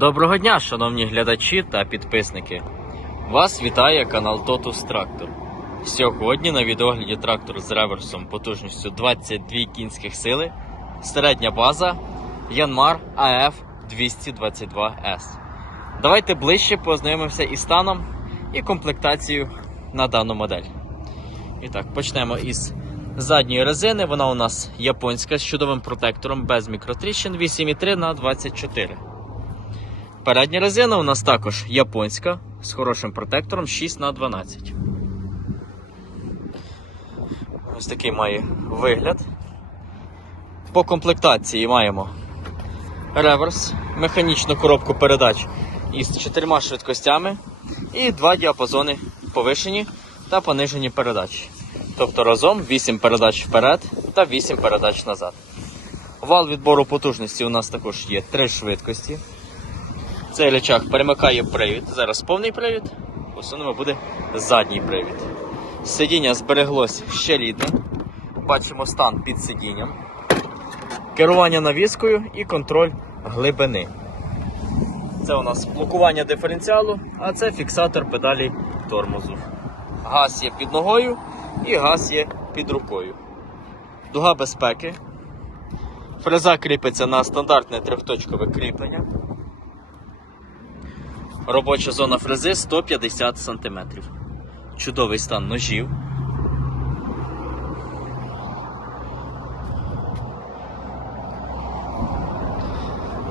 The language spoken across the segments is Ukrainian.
Доброго дня, шановні глядачі та підписники. Вас вітає канал Totus Tractor. Сьогодні на відогляді трактор з реверсом потужністю 22 кінських сили, середня база Yanmar AF 222S. Давайте ближче познайомимося із станом і комплектацією на дану модель. І так, почнемо із задньої резини. Вона у нас японська з чудовим протектором без мікротріщин 8,3 на 24. Передня резина у нас також японська з хорошим протектором 6 на 12. Ось такий має вигляд. По комплектації маємо реверс, механічну коробку передач із чотирма швидкостями і два діапазони повишені та понижені передачі. Тобто разом 8 передач вперед та 8 передач назад. Вал відбору потужності у нас також є 3 швидкості. Цей речах перемикає привід. Зараз повний привід. Посунемо буде задній привід. Сидіння збереглось ще рідне. Бачимо стан під сидінням. Керування навіскою і контроль глибини. Це у нас блокування диференціалу, а це фіксатор педалі тормозу. Газ є під ногою і газ є під рукою. Дуга безпеки. Фреза кріпиться на стандартне трьохточкове кріплення. Робоча зона фрези 150 см. Чудовий стан ножів.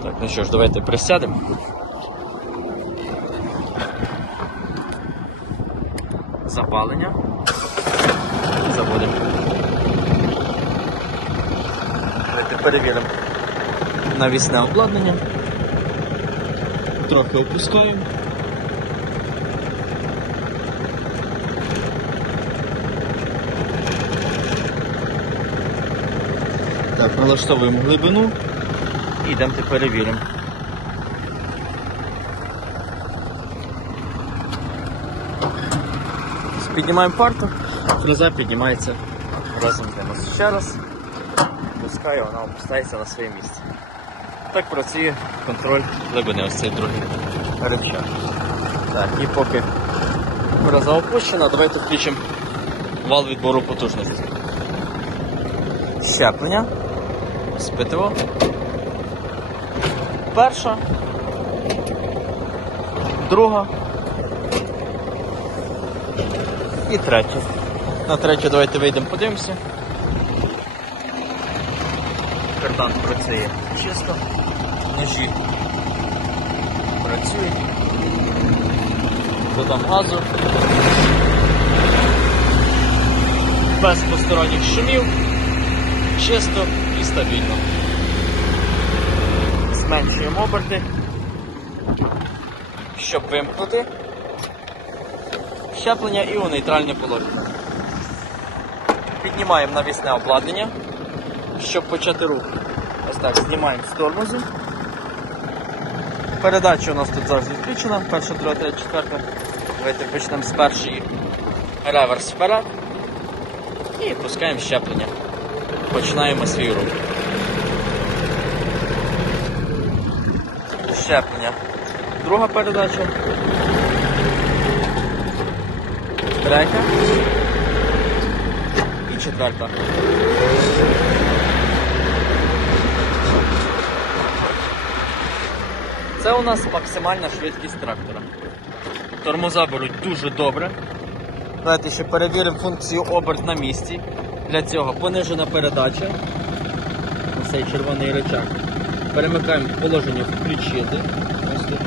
Так, ну що ж, давайте присядемо. Запалення. Заводимо. Давайте перевіримо навісне обладнання. Трохи опускаємо. Так, налаштовуємо глибину і йдемо перевіримо. Піднімаємо парту, фреза піднімається разом з ним. Ще раз пускаю, вона опускається на своє місце. Так працює контроль глибини, ось цей другий рычаг. Так, і поки фреза опущена, давайте включимо вал відбору потужності. Щеплення. Спитиво. Перша. Друга. І третя. На третю давайте вийдемо, подивимося. Кардан працює чисто. Ножі працюють. Додам газу. Без посторонніх шумів. Чисто і стабільно. Зменшуємо оберти, щоб вимкнути щеплення і у нейтральне положення. Піднімаємо навісне обладнання, щоб почати рух. Ось так, знімаємо з тормозу. Передача у нас тут завжди включена. Перша, друга, третя, четверта. Давайте почнемо з першої реверс вперед. І пускаємо щеплення. Починаємо свій рух. Щеплення. Друга передача. Третя. І четверта. Це у нас максимальна швидкість трактора. Тормоза беруть дуже добре. Давайте ще перевіримо функцію оберт на місці. Для цього понижена передача. Ось цей червоний рычаг. Перемикаємо положення включити. Ось тут.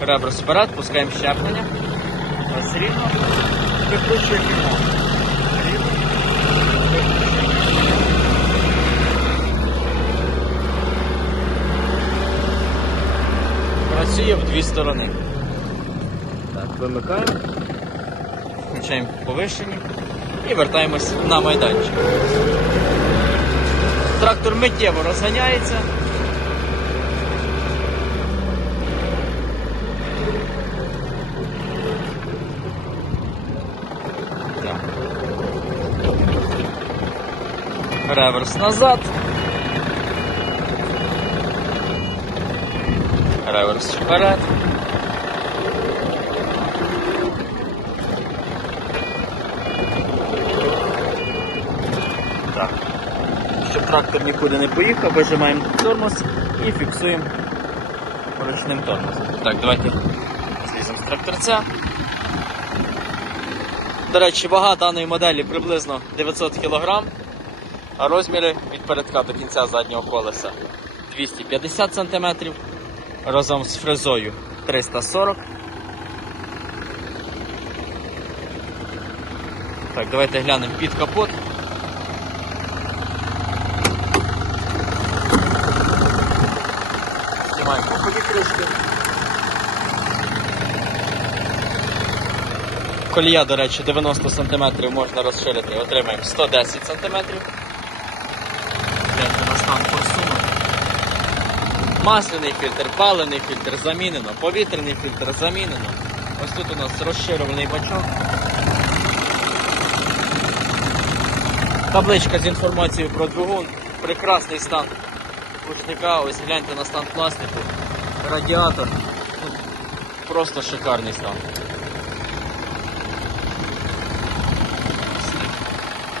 Реверс вперед, пускаємо щеплення. Ось рівно. Викручуємо Працює в дві сторони. Так, вимикаємо. Включаємо повишені і вертаємось на майданчик. Трактор миттєво розганяється. Так. Реверс назад. Реверс вперед. Так. Щоб трактор нікуди не поїхав, вижимаємо тормоз і фіксуємо ручним тормозом. Так, давайте зліземо з тракторця. До речі, вага даної моделі приблизно 900 кг, а розміри від передка до кінця заднього колеса 250 см, разом з фрезою 340 Так, давайте глянемо під капот. Знімаємо поході кришки. Колія, до речі, 90 см можна розширити, отримаємо 110 см. Гляньте на стан форсуну. Масляний фільтр, паливний фільтр замінено, повітряний фільтр замінено. Ось тут у нас розширюваний бачок. Табличка з інформацією про двигун. Прекрасний стан ручника. Ось гляньте на стан пластику. Радіатор. Ну, Просто шикарний стан.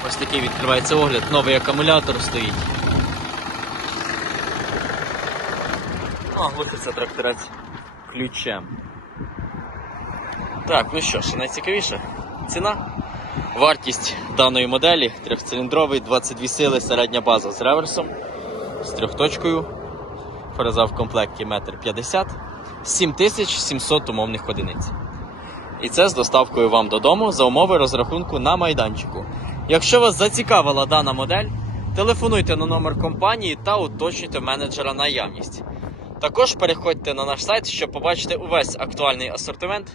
Ось такий відкривається огляд, новий акумулятор стоїть. Ну, а глушиться тракторець ключем. Так, ну що ж, найцікавіше. Ціна. Вартість даної моделі трьохциліндровий, 22 сили, середня база з реверсом, з трьохточкою. Фреза в комплекті 1,50 м, 7700 умовних одиниць. І це з доставкою вам додому за умови розрахунку на майданчику. Якщо вас зацікавила дана модель, телефонуйте на номер компанії та уточнюйте менеджера наявність. Також переходьте на наш сайт, щоб побачити увесь актуальний асортимент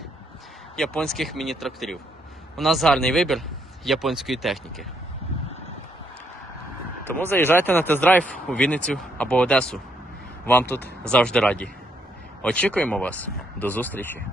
японських міні-тракторів. У нас гарний вибір японської техніки. Тому заїжджайте на тест-драйв у Вінницю або Одесу. Вам тут завжди раді. Очікуємо вас. До зустрічі!